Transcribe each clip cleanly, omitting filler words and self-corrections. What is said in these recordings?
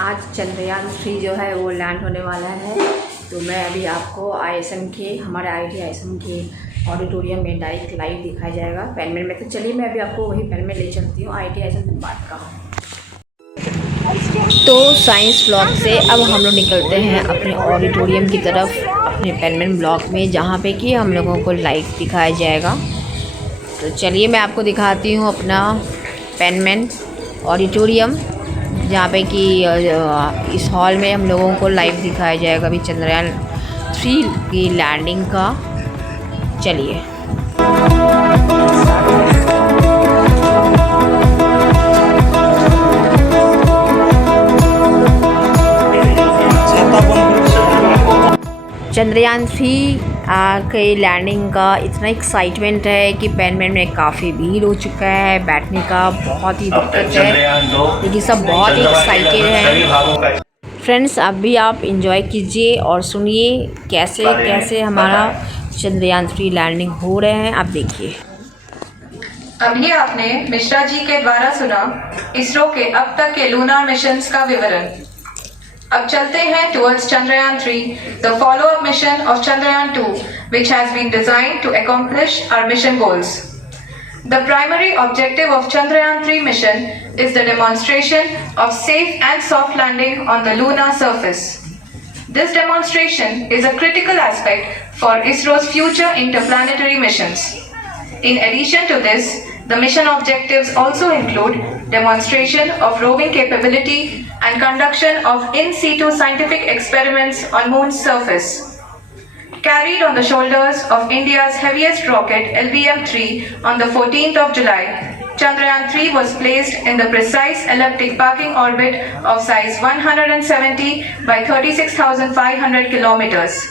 आज चंद्रयान 3 जो है वो लैंड होने वाला है। तो मैं अभी आपको ISM के हमारे IIT ISM के ऑडिटोरियम में डायरेक्ट लाइव दिखाया जाएगा पेनमेन में। तो चलिए मैं अभी आपको वही पेनमेन ले चलती हूँ IIT ISM धनबाद का। तो साइंस ब्लॉक से अब हम लोग निकलते हैं अपने ऑडिटोरियम की तरफ, अपने पेनमेन ब्लॉक में, जहाँ पे कि हम लोगों को लाइव दिखाया जाएगा। तो चलिए मैं आपको दिखाती हूँ अपना पेनमेन ऑडिटोरियम, जहाँ पे कि इस हॉल में हम लोगों को लाइव दिखाया जाएगा अभी चंद्रयान 3 की लैंडिंग का। चलिए चंद्रयान 3 के लैंडिंग का इतना एक्साइटमेंट है कि पेनमेन में काफ़ी भीड़ हो चुका है, बैठने का बहुत ही दिक्कत है, लेकिन सब बहुत ही एक्साइटेड है। फ्रेंड्स अब भी आप इंजॉय कीजिए और सुनिए कैसे कैसे हमारा चंद्रयान 3 लैंडिंग हो रहे हैं। आप देखिए। अभी आपने मिश्रा जी के द्वारा सुना इसरो के अब तक के लूनार मिशंस का विवरण। अब चलते हैं towards Chandrayaan 3, the follow-up mission of Chandrayaan 2, which has been designed to accomplish our mission goals. The primary objective of Chandrayaan 3 mission is the demonstration of safe and soft landing on the lunar surface. This demonstration is a critical aspect for ISRO's future interplanetary missions. In addition to this, the mission objectives also include demonstration of roving capability and conduction of in situ scientific experiments on Moon's surface. Carried on the shoulders of India's heaviest rocket LVM-3 on the 14th of July, Chandrayaan 3 was placed in the precise elliptic parking orbit of size 170 by 36,500 kilometers.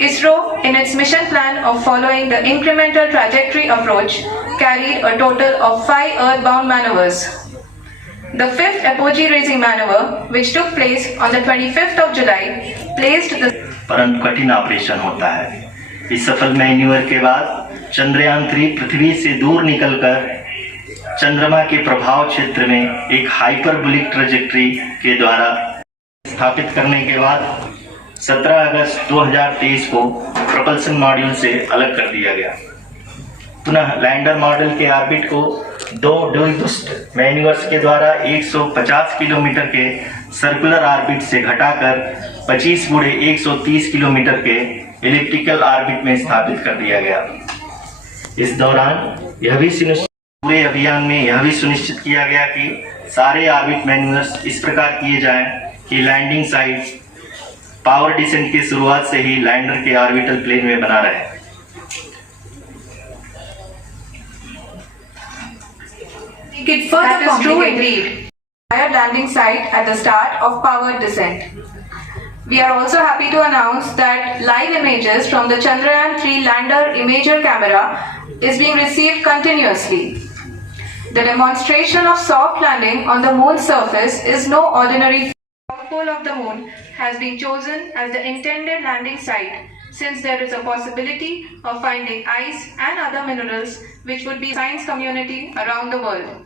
ISRO, in its mission plan of following the incremental trajectory approach, carried a total of 5 earthbound maneuvers. The fifth apogee raising maneuver, which took place on the 25th of July, placed the परंतु कठिन ऑपरेशन होता है। इस सफल मैन्यूवर के बाद चंद्रयान 3 पृथ्वी से दूर निकलकर चंद्रमा के प्रभाव क्षेत्र में एक हाइपरबोलिक ट्रैजेक्टरी के द्वारा स्थापित करने के बाद 17 अगस्त 2023 को प्रोपल्शन मॉड्यूल से अलग कर दिया गया। पुनः लैंडर मॉडल के ऑर्बिट को दो ड्यूल-बूस्ट मैन्यूवर्स के द्वारा 150 किलोमीटर के सर्कुलर ऑर्बिट से घटाकर 25 गुणे 130 किलोमीटर के एलिप्टिकल ऑर्बिट में स्थापित कर दिया गया। इस दौरान पूरे अभियान में यह भी सुनिश्चित किया गया कि सारे ऑर्बिट मैन्यूवर्स इस प्रकार किए जाएं कि लैंडिंग साइट पावर डिसेंट की शुरुआत से ही लैंडर के ऑर्बिटल प्लेन में बना रहे। That is true indeed. Higher landing site at the start of powered descent. We are also happy to announce that live images from the Chandrayaan 3 lander imager camera is being received continuously. The demonstration of soft landing on the moon's surface is no ordinary. The south pole of the moon has been chosen as the intended landing site, since there is a possibility of finding ice and other minerals which would be science community around the world.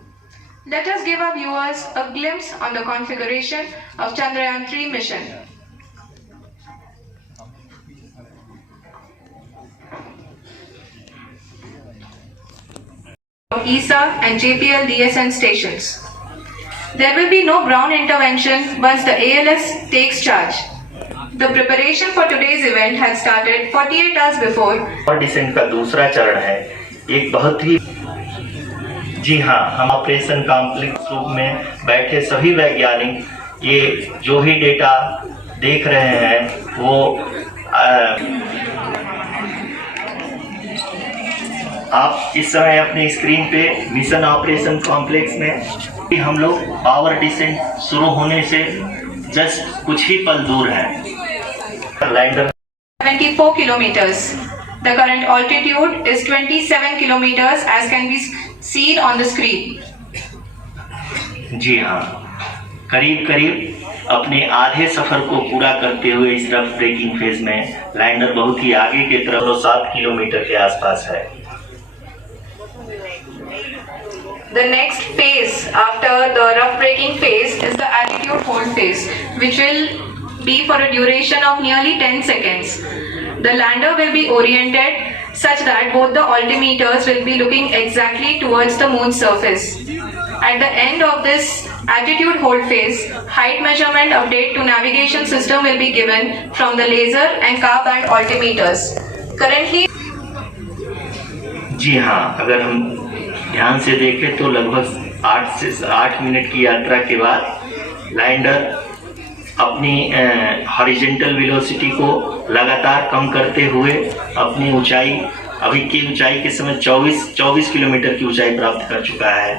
Let us give our viewers a glimpse on the configuration of Chandrayaan 3 mission. ESA and JPL DSN stations. There will be no ground intervention once the ALS takes charge. The preparation for today's event had started 48 hours before. और डिसेंट का दूसरा चरण है एक बहुत ही जी हाँ, हम operation complex रूप में बैठे सभी वैज्ञानिक ये जो भी डेटा देख रहे हैं वो आप इस समय अपनी स्क्रीन पे मिशन ऑपरेशन कॉम्प्लेक्स में हम लोग पावर डिसेंट शुरू होने से जस्ट कुछ ही पल दूर हैं। लैंडर 74 kilometers. The current altitude is 27 kilometers as can be seen on the screen. जी हाँ, करीब करीब अपने आधे सफर को पूरा करते हुए इस रफ ब्रेकिंग फेज में लैंडर बहुत ही आगे की तरफ 7 किलोमीटर के आसपास है। The next phase after the rough braking phase is the attitude hold phase, which will be for a duration of nearly 10 seconds. The lander will be oriented such that both the altimeters will be looking exactly towards the moon's surface. At the end of this attitude hold phase, height measurement update to navigation system will be given from the laser and car band altimeters. Currently, जी हाँ, अगर हम ध्यान से देखें तो लगभग 8 मिनट की यात्रा के बाद लैंडर अपनी हॉरिजॉन्टल वेलोसिटी को लगातार कम करते हुए अपनी ऊंचाई, अभी की ऊंचाई के समय 24 किलोमीटर की ऊंचाई प्राप्त कर चुका है।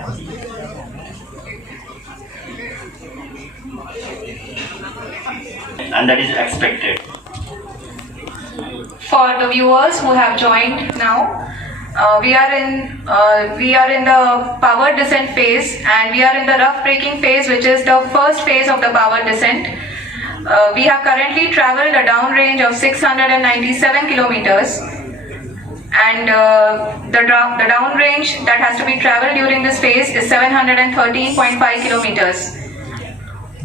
And that is expected. for the viewers who have joined now, we are in the power descent phase, and we are in the rough braking phase, which is the first phase of the power descent. We have currently traveled a downrange of 697 kilometers, and the downrange that has to be traveled during this phase is 713.5 kilometers.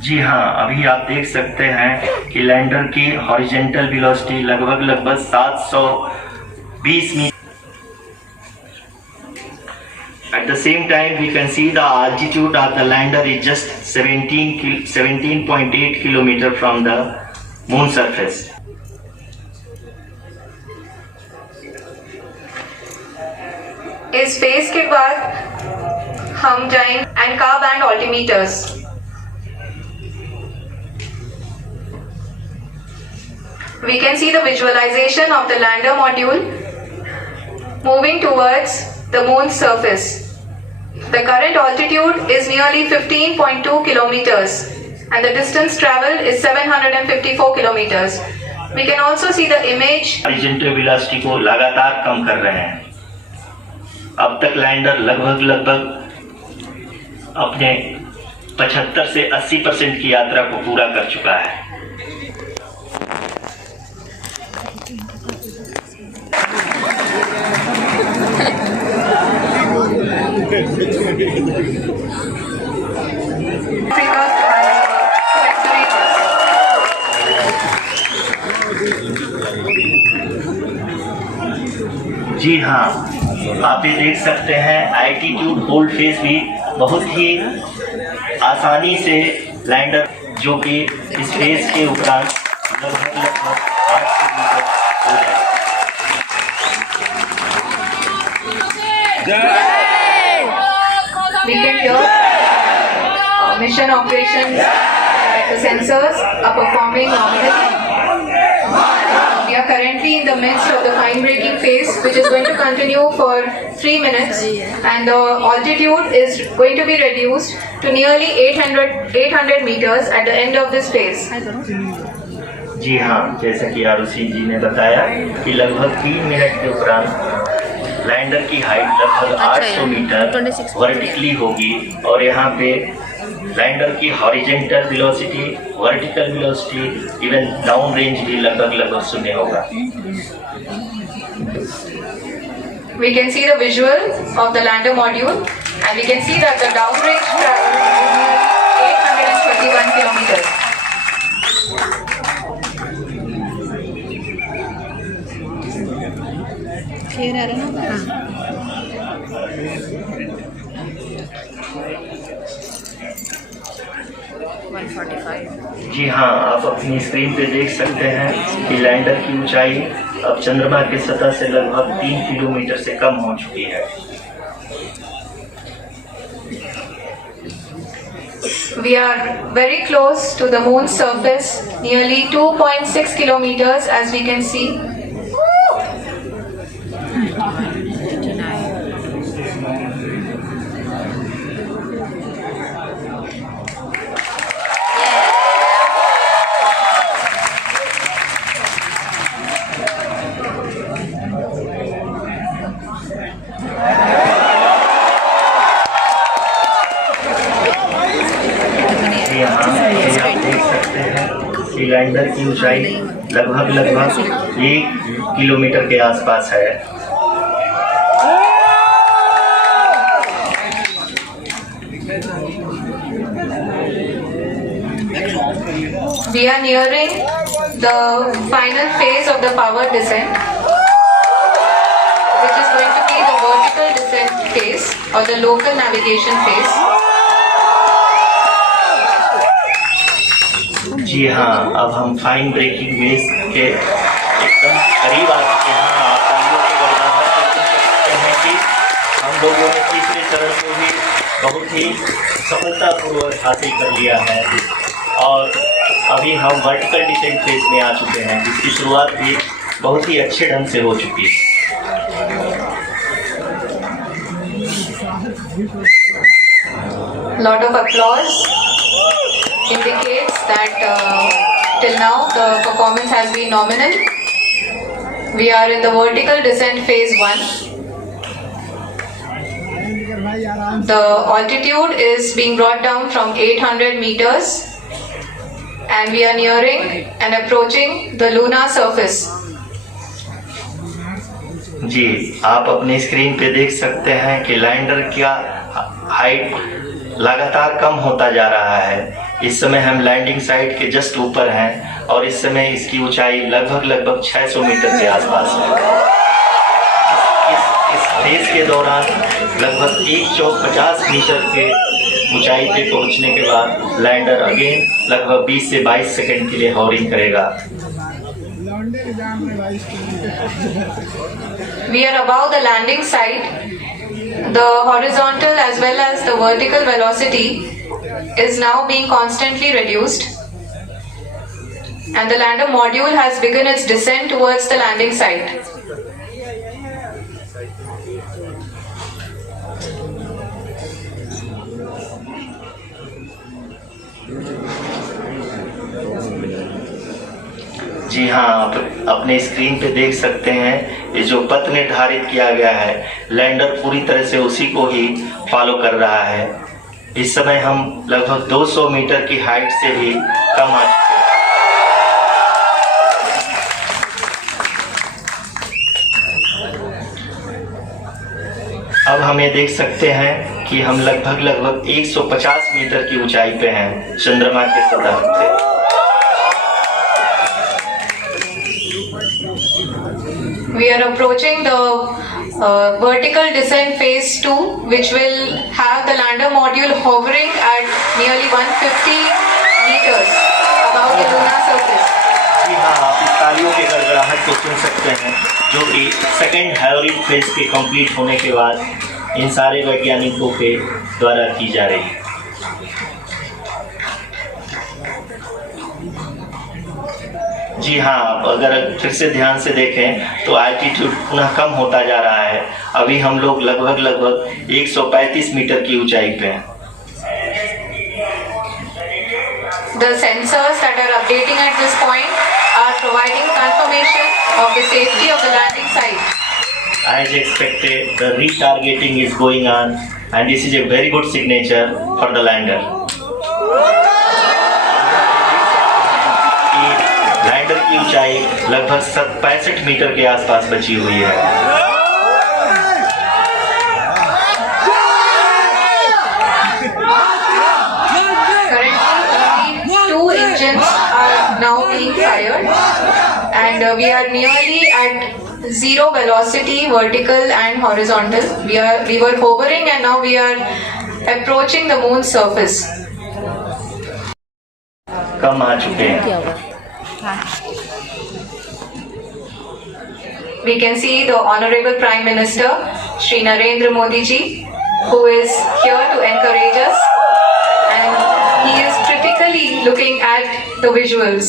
जी हाँ, अभी आप देख सकते हैं कि लैंडर की horizontal velocity लगभग 720 metre. At the same time, we can see the altitude of the lander is just 17.8 kilometer from the moon surface. इस फेज के बाद हम जाएंगे and Ka band altimeters. We can see the visualization of the lander module moving towards the moon's surface. The current altitude is nearly 15.2 kilometers and the distance traveled is 754 kilometers. We can also see the image. Horizontal velocity को लगातार कम कर रहे हैं। अब तक लैंडर लगभग अपने 75 से 80% की यात्रा को पूरा कर चुका है। जी हाँ, आप ये देख सकते हैं एल्टीट्यूड होल्ड फेज भी बहुत ही आसानी से लैंडर जो कि इस फेज के उपरांत लगभग 800 मीटर हो जाएगा। We can hear mission operations. The sensors are performing normally. We are currently in the midst of the fine braking phase, which is going to continue for 3 minutes, and the altitude is going to be reduced to nearly 800 meters at the end of this phase. जी हाँ, जैसा कि आरुषि जी ने बताया कि लगभग 3 मिनट के उपरांत लैंडर की हाइट लगभग 800 मीटर वर्टिकली होगी और यहाँ पे लैंडर की horizontal velocity, vertical velocity, even down range भी लगभग शून्य होगा। We can see the visual of the lander module, and we can see that the downrange travel is 821 kilometers. Clear आ रहा है ना? जी हाँ, आप अपनी स्क्रीन पे देख सकते हैं कि लैंडर की ऊंचाई अब चंद्रमा की सतह से लगभग 3 किलोमीटर से कम हो चुकी है। We are very close to the moon's surface, nearly 2.6 kilometers, as we can see. Lander की ऊंचाई लगभग 1 किलोमीटर के आसपास है। We are nearing the final phase of the power descent, which is going to be the vertical descent phase or the local navigation phase. जी हाँ, अब हम fine breaking base के एकदम करीब आ चुके हैं। आप तालियों के गड़गड़ाहट से सुन सकते हैं कि हम लोगों ने तीसरे चरण को भी बहुत ही सफलतापूर्वक हासिल कर लिया है और अभी हम वर्टिकल डिसेंट फेज में आ चुके हैं, जिसकी शुरुआत भी बहुत ही अच्छे ढंग से हो चुकी है। Lot of applause indicates that till now the performance has been nominal. We are in the vertical descent phase 1. The altitude is being brought down from 800 meters and we are nearing and approaching the lunar surface. जी, आप अपने स्क्रीन पे देख सकते हैं कि लैंडर का हाइट लगातार कम होता जा रहा है। इस समय हम लैंडिंग साइट के जस्ट ऊपर हैं और इस समय इसकी ऊंचाई लगभग 600 मीटर के आसपास है। इस फेज के दौरान लगभग 150 मीटर के ऊंचाई पे पहुंचने के बाद लैंडर अगेन लगभग 20 से 22 सेकंड के लिए हॉवरिंग करेगा। We are above the landing site. The horizontal as well as the vertical velocity is now being constantly reduced and the lander module has begun its descent towards the landing site. जी हाँ, आप अपने स्क्रीन पे देख सकते हैं ये जो पथ निर्धारित किया गया है, लैंडर पूरी तरह से उसी को ही फॉलो कर रहा है। इस समय हम लगभग 200 मीटर की हाइट से भी कम आ चुके हैं। अब हम ये देख सकते हैं कि हम लगभग 150 मीटर की ऊंचाई पे हैं चंद्रमा के सतह से। We are approaching the vertical descent phase 2, which will have the lander module hovering at nearly 150 meters above the lunar surface. जी हाँ, आप इस तालियों के गड़गड़ाहट को सुन सकते हैं, जो कि सेकेंड हैवरिंग फेज के कंप्लीट होने के बाद इन सारे वैज्ञानिकों के द्वारा की जा रही है। जी हाँ, अगर फिर से ध्यान से देखें तो एल्टीट्यूड पुनः कम होता जा रहा है। अभी हम लोग लगभग 135 मीटर की ऊंचाई पे हैं। The sensors that are updating at this point are providing confirmation of the safety of the landing site. As expected, the retargeting is going on and this is a very good signature for the lander. Lander की ऊंचाई लगभग 65 मीटर के आसपास बची हुई है। Currently, 2 engines are now being fired, and we are nearly at zero velocity, vertical and horizontal. We were hovering, and now we are approaching the moon's surface. कम आ चुके हैं। We can see the Honorable Prime Minister, Shri Narendra Modi ji, who is here to encourage us, and he is critically looking at the visuals.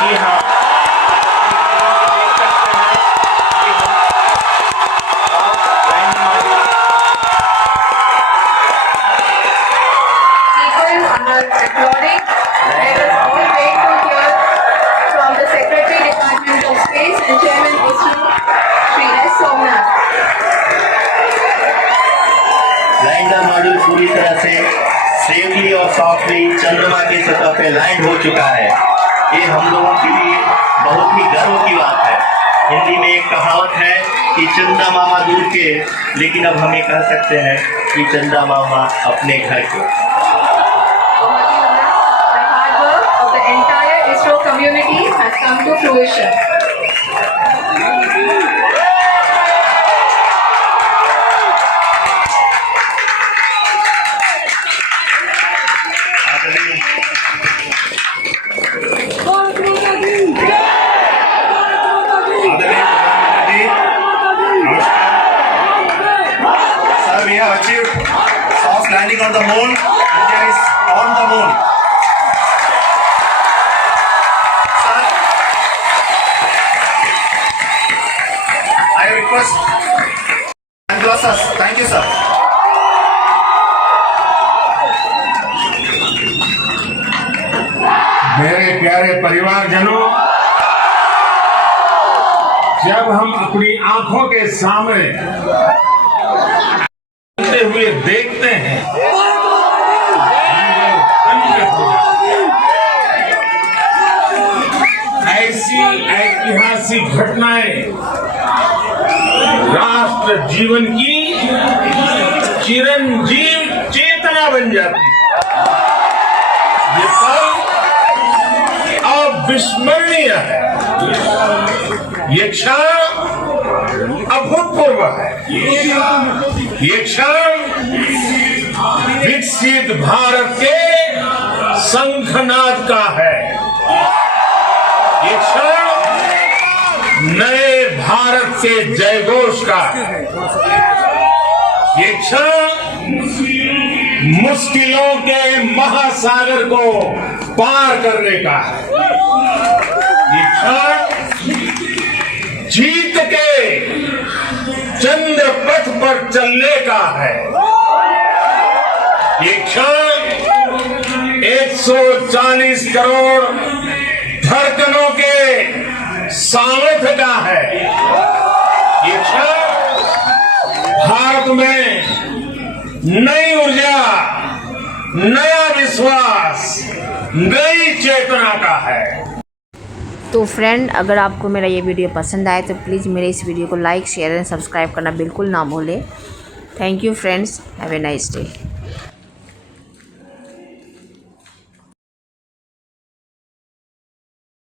जी हाँ, Applauding. Let us all wait to hear from the Secretary Department of Space and Chairman ISRO, Shri S. Somnath. Lander module पूरी तरह से सेफली और सॉफ्टली चंद्रमा की सतह पे लैंड हो चुका है। ये हम लोगों के लिए बहुत ही गर्व की बात है। हिंदी में एक कहावत है कि चंदा मामा दूर के, लेकिन अब हम ये कह सकते हैं कि चंदा मामा अपने घर के। The hard work of the entire ISRO community has come to fruition. Sir, we have achieved soft landing on the moon. India is on the moon. Sir, I request and bless us. Thank you, sir. मेरे प्यारे परिवारजनों, जब हम अपनी आंखों के सामने होते हुए देखते हैं, ऐसी ऐतिहासिक घटनाएं राष्ट्र जीवन की चिरंजीव चेतना बन जाती है। ये पल अविस्मरणीय है। ये क्षण अभूतपूर्व है। ये क्षण विकसित भारत के शंखनाद का है। ये क्षण नए भारत के जयघोष का है। ये क्षण मुश्किलों के महासागर को पार करने का है। ये क्षण जीत के चंद्र पथ पर चलने का है। ये क्षण 140 करोड़ धड़कनों के सामर्थ्य का है। ये क्षण भारत में नई ऊर्जा, नया विश्वास, नई चेतना का है। तो फ्रेंड, अगर आपको मेरा ये वीडियो पसंद आए तो प्लीज़ मेरे इस वीडियो को लाइक, शेयर एंड सब्सक्राइब करना बिल्कुल ना भूलें। Thank you friends, have a nice day.